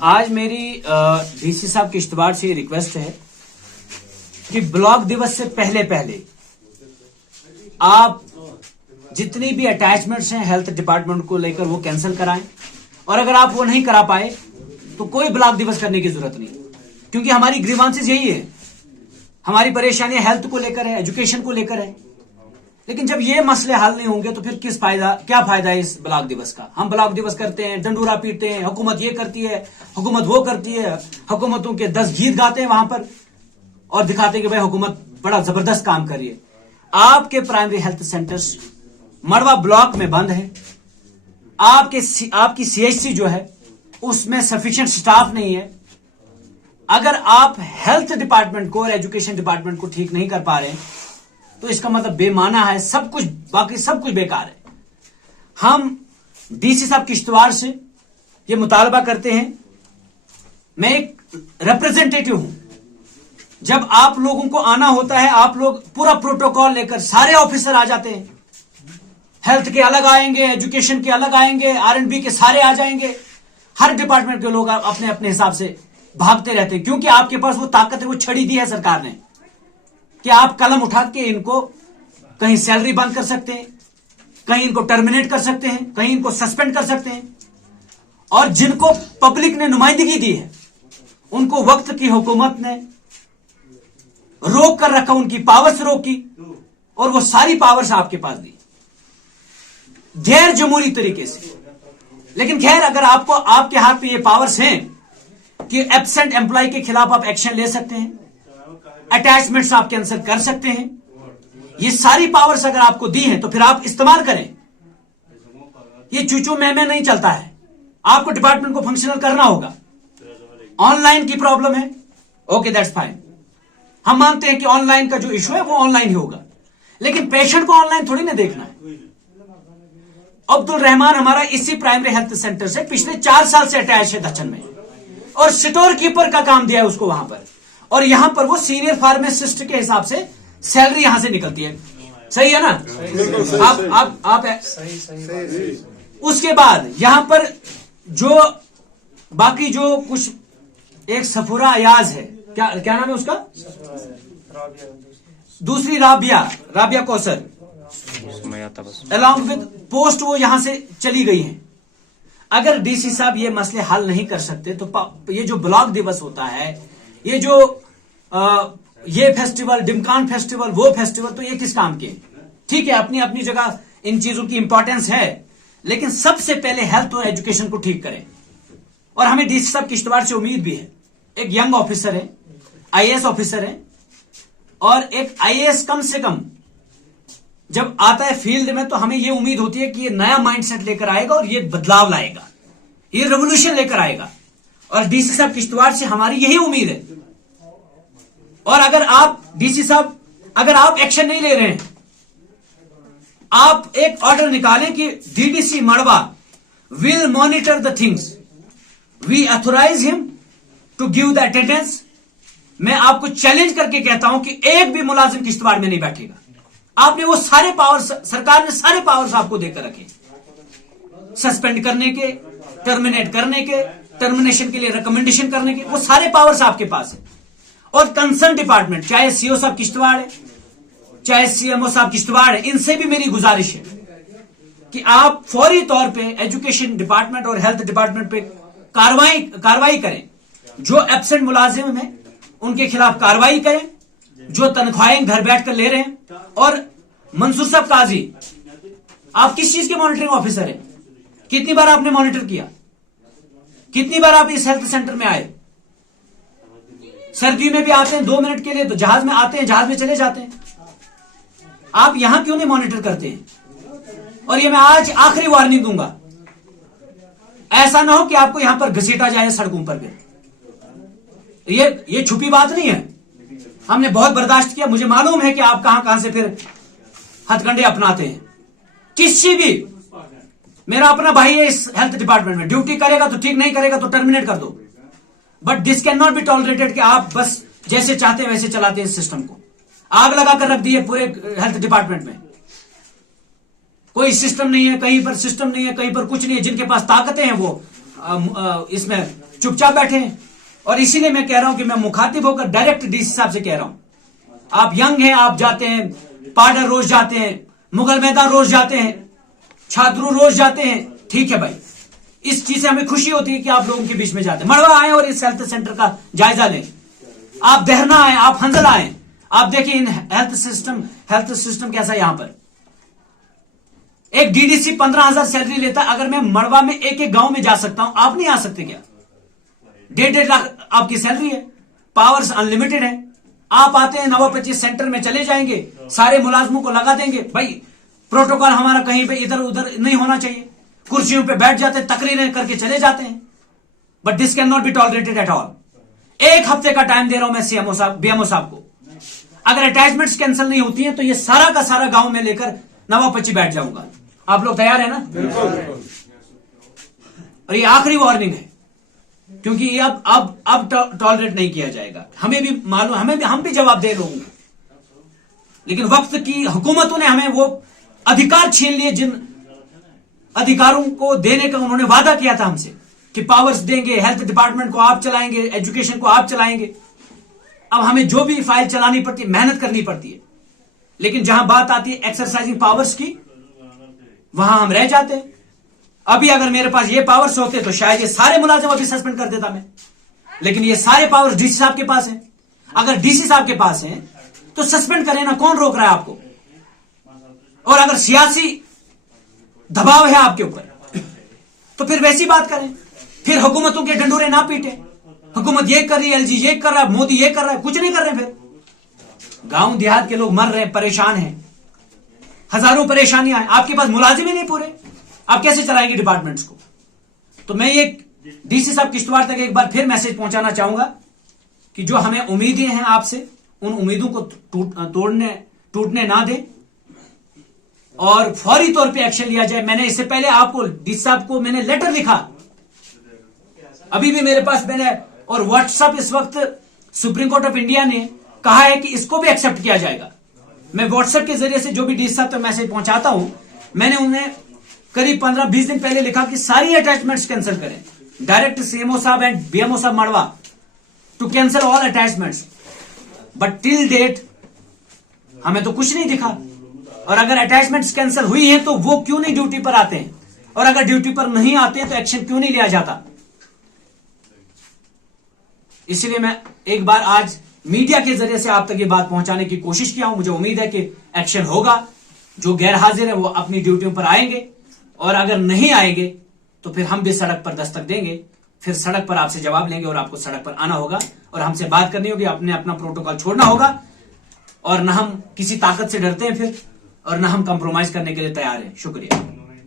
आज मेरी डीसी साहब के इश्तबार से रिक्वेस्ट है कि ब्लॉक दिवस से पहले पहले आप जितनी भी अटैचमेंट्स हैं हेल्थ डिपार्टमेंट को लेकर वो कैंसिल कराएं, और अगर आप वो नहीं करा पाए तो कोई ब्लॉक दिवस करने की जरूरत नहीं, क्योंकि हमारी ग्रीवांसेस यही है, हमारी परेशानियां हेल्थ को लेकर है, एजुकेशन को लेकर है। लेकिन जब ये मसले हल नहीं होंगे तो फिर क्या फायदा है इस ब्लॉक दिवस का। हम ब्लॉक दिवस करते हैं, डंडूरा पीटते हैं, हुकूमत ये करती है, हुकूमत वो करती है, हुकूमतों के 10 गीत गाते हैं वहां पर और दिखाते हैं कि भाई हुकूमत बड़ा जबरदस्त काम कर रही है। आपके प्राइमरी हेल्थ सेंटर्स मड़वा ब्लॉक में बंद है, आपकी सीएचसी जो है उसमें सफिशिएंट स्टाफ नहीं है। अगर आप हेल्थ डिपार्टमेंट को और एजुकेशन डिपार्टमेंट को ठीक नहीं कर पा रहे हैं तो इसका मतलब बेमाना है, सब कुछ, बाकी सब कुछ बेकार है। हम डीसी साहब की इश्तवार से ये मुतालबा करते हैं, मैं एक रिप्रेजेंटेटिव हूं, जब आप लोगों को आना होता है आप लोग पूरा प्रोटोकॉल लेकर सारे ऑफिसर आ जाते हैं, हेल्थ के अलग आएंगे, एजुकेशन के अलग आएंगे, R&B के सारे आ जाएंगे, हर डिपार्टमेंट के लोग अपने अपने हिसाब से भागते रहते हैं, क्योंकि आपके पास वो ताकत है, वो छड़ी दी है सरकार ने कि आप कलम उठा के इनको कहीं सैलरी बंद कर सकते हैं, कहीं इनको टर्मिनेट कर सकते हैं, कहीं इनको सस्पेंड कर सकते हैं। और जिनको पब्लिक ने नुमाइंदगी दी है उनको वक्त की हुकूमत ने रोक कर रखा, उनकी पावर्स रोकी और वो सारी पावर्स आपके पास दी गैर जमहूरी तरीके से। लेकिन खैर, अगर आपको आपके हाथ पे ये पावर्स हैं कि एब्सेंट एम्प्लॉय के खिलाफ आप एक्शन ले सकते हैं, अटैचमेंट्स आप कैंसिल कर सकते हैं, ये सारी पावर्स अगर आपको दी हैं तो फिर आप इस्तेमाल करें। ये चूचू मैं नहीं चलता है, आपको डिपार्टमेंट को फंक्शनल करना होगा। ऑनलाइन की प्रॉब्लम है, ओके दैट्स फाइन, हम मानते हैं कि ऑनलाइन का जो इशू है वो ऑनलाइन ही होगा, लेकिन पेशेंट को ऑनलाइन थोड़ी ना देखना है। अब्दुल रहमान हमारा इसी प्राइमरी हेल्थ सेंटर से पिछले 4 साल से अटैच है दच्चन में, और स्टोर कीपर का काम दिया है उसको वहां पर, और यहां पर वो सीनियर फार्मासिस्ट के हिसाब से सैलरी यहां से निकलती है। सही है ना? आप सही। उसके बाद यहां पर जो बाकी जो कुछ एक सफूरा अयाज है, क्या नाम है उसका, दूसरी Rabia Kausar, along with post, वो यहां से चली गई हैं। अगर डीसी साहब ये मसले हल नहीं कर सकते तो ये जो ब्लॉक दिवस होता है, ये जो ये फेस्टिवल, डिमकान फेस्टिवल, वो फेस्टिवल, तो ये किस काम के? ठीक है, अपनी अपनी जगह इन चीजों की इंपॉर्टेंस है, लेकिन सबसे पहले हेल्थ और एजुकेशन को ठीक करें। और हमें डीसी साहब की इश्तबार से उम्मीद भी है, एक यंग ऑफिसर है, IAS ऑफिसर है, और एक IAS कम से कम जब आता है फील्ड में तो हमें यह उम्मीद होती है कि ये नया माइंडसेट लेकर आएगा और ये बदलाव लाएगा, ये रेवोल्यूशन लेकर आएगा। और डीसी साहब की इश्तबार से हमारी यही उम्मीद है। और अगर आप डीसी साहब, अगर आप एक्शन नहीं ले रहे हैं, आप एक ऑर्डर निकालें कि DDC मड़वा will monitor the things, we authorize him to give the attendance. मैं आपको चैलेंज करके कहता हूं कि एक भी मुलाजिम की इश्तबार में नहीं बैठेगा। आपने वो सारे पावर्स, सरकार ने सारे पावर्स आपको देकर रखे, सस्पेंड करने के, टर्मिनेट करने के, टर्मिनेशन के लिए रिकमेंडेशन करने के, वो सारे पावर्स आपके पास है। और कंसर्न डिपार्टमेंट, चाहे सीओ साहब की इश्तबार है, चाहे CMO साहब की इश्तबार है, इनसे भी मेरी गुजारिश है कि आप फौरी तौर पे एजुकेशन डिपार्टमेंट और हेल्थ डिपार्टमेंट पे कार्रवाई करें। जो एब्सेंट मुलाजिम हैं उनके खिलाफ कार्रवाई करें, जो तनख्वाहें घर बैठकर ले रहे हैं। और मंसूर साहब काजी, आप किस चीज के मॉनिटरिंग ऑफिसर हैं? कितनी बार आपने मॉनिटर किया? कितनी बार आप इस हेल्थ सेंटर में आए? सर्दी में भी आते हैं 2 मिनट के लिए, तो जहाज में आते हैं, जहाज में चले जाते हैं। आप यहां क्यों नहीं मॉनिटर करते हैं? और ये मैं आज आखिरी वार्निंग दूंगा, ऐसा ना हो कि आपको यहां पर घसीटा जाए सड़कों पर भी। ये छुपी बात नहीं है, हमने बहुत बर्दाश्त किया, मुझे मालूम है कि आप कहां कहां से फिर हथकंडे अपनाते हैं। किसी भी, मेरा अपना भाई है इस हेल्थ डिपार्टमेंट में, ड्यूटी करेगा तो ठीक, नहीं करेगा तो टर्मिनेट कर दो, but this can not be tolerated कि आप बस जैसे चाहते हैं वैसे चलाते हैं इस सिस्टम को। आग लगाकर रख दी है पूरे हेल्थ डिपार्टमेंट में, कोई सिस्टम नहीं है, कहीं पर सिस्टम नहीं है, कहीं पर कुछ नहीं है। जिनके पास ताकतें हैं वो इसमें चुपचाप बैठे हैं। और इसीलिए मैं कह रहा हूं कि मैं मुखातिब होकर डायरेक्ट डीसी साहब से कह रहा हूं, आप यंग हैं, आप जाते हैं पाडर रोज जाते हैं, मुगल मैदान रोज जाते हैं, छात्रू रोज जाते हैं, ठीक है भाई, इस चीज से हमें खुशी होती है कि आप लोगों के बीच में जाते हैं। मड़वा आए और इस हेल्थ सेंटर का जायजा लें, आप देहरना आए, आप हंजला आए, आप देखिए इन हेल्थ सिस्टम कैसा है। यहां पर एक डीडीसी 15,000 सैलरी लेता है। अगर मैं मड़वा में एक एक गांव में जा सकता हूं, आप नहीं आ सकते क्या? 1.5 लाख आपकी सैलरी है, पावर्स अनलिमिटेड है, आप आते हैं नवापच्चीस सेंटर में चले जाएंगे, सारे मुलाजमों को लगा देंगे। भाई प्रोटोकॉल हमारा कहीं पे इधर उधर नहीं होना चाहिए, कुर्सियों पे बैठ जाते हैं, तकरीरें करके चले जाते हैं, but this can not be tolerated at all. एक हफ्ते का टाइम दे रहा हूं मैं सीएमओ साहब, बीएमओ साहब को, अगर अटैचमेंट्स कैंसिल नहीं होती हैं तो ये सारा का सारा गांव में लेकर नवापच्ची बैठ जाऊंगा। आप लोग तैयार है ना? बिल्कुल। और ये आखिरी वार्निंग है, क्योंकि ये अब टॉलरेट नहीं किया जाएगा। हमें भी मालूम, हम भी जवाब दे लोगे, लेकिन वक्त की हुकूमतों ने हमें वो अधिकार छीन लिए जिन अधिकारों को देने का उन्होंने वादा किया था हमसे कि पावर्स देंगे, हेल्थ डिपार्टमेंट को आप चलाएंगे, एजुकेशन को आप चलाएंगे। अब हमें जो भी फाइल चलानी पड़ती है, मेहनत करनी पड़ती है, लेकिन जहां बात आती है एक्सरसाइजिंग पावर्स की, वहां हम रह जाते हैं। अभी अगर मेरे पास ये पावर्स होते तो शायद ये सारे मुलाजिम अभी सस्पेंड कर देता मैं, लेकिन ये सारे पावर्स डीसी साहब के पास हैं। अगर डीसी साहब के पास हैं तो सस्पेंड करें ना, कौन रोक रहा है आपको? और अगर सियासी दबाव है आपके ऊपर तो फिर वैसी बात करें, फिर हुकूमतों के डंडोरे ना पीटे। हुकूमत ये कर रही है, एलजी ये कर रहा है, मोदी ये कर रहा है, कुछ नहीं कर रहे। फिर गांव देहात के लोग मर रहे हैं, परेशान हैं, हजारों परेशानियां हैं, आपके पास मुलाजिम ही नहीं पूरे, आप कैसे चलाएंगे डिपार्टमेंट्स को? तो मैं ये डीसी साहब किश्तवाड़ तक एक बार फिर मैसेज पहुंचाना चाहूंगा कि जो हमें उम्मीदें हैं आपसे, उन उम्मीदों को टूटने ना दें और फौरी तौर पे एक्शन लिया जाए। मैंने इससे पहले आपको डीसी साहब को मैंने लेटर लिखा, अभी भी मेरे पास मैंने, और व्हाट्सएप इस वक्त सुप्रीम कोर्ट ऑफ इंडिया ने कहा है कि इसको भी एक्सेप्ट किया जाएगा। मैं व्हाट्सएप के जरिए से जो भी डीसी साहब तक मैसेज पहुंचाता हूं, मैंने उन्हें करीब 15-20 दिन पहले लिखा कि सारी अटैचमेंट्स कैंसिल करें, डायरेक्ट सीएमओ साहब एंड बीएमओ साहब मड़वा to cancel all attachments, but till date हमें तो कुछ नहीं दिखा। और अगर अटैचमेंट्स कैंसिल हुई है तो वो क्यों नहीं ड्यूटी पर आते हैं, और अगर ड्यूटी पर नहीं आते हैं तो एक्शन क्यों नहीं लिया जाता? इसलिए मैं एक बार आज मीडिया के जरिए से आप तक ये बात पहुंचाने की कोशिश किया हूं। मुझे उम्मीद है कि एक्शन होगा, जो गैर हाजिर है वो अपनी ड्यूटियों पर आएंगे, और अगर नहीं आएंगे तो फिर हम भी सड़क पर दस्तक देंगे, फिर सड़क पर आपसे जवाब लेंगे और आपको सड़क पर आना होगा और हमसे बात करनी होगी, अपने अपना प्रोटोकॉल छोड़ना होगा। और न हम किसी ताकत से डरते हैं फिर, और न हम कंप्रोमाइज करने के लिए तैयार हैं। शुक्रिया।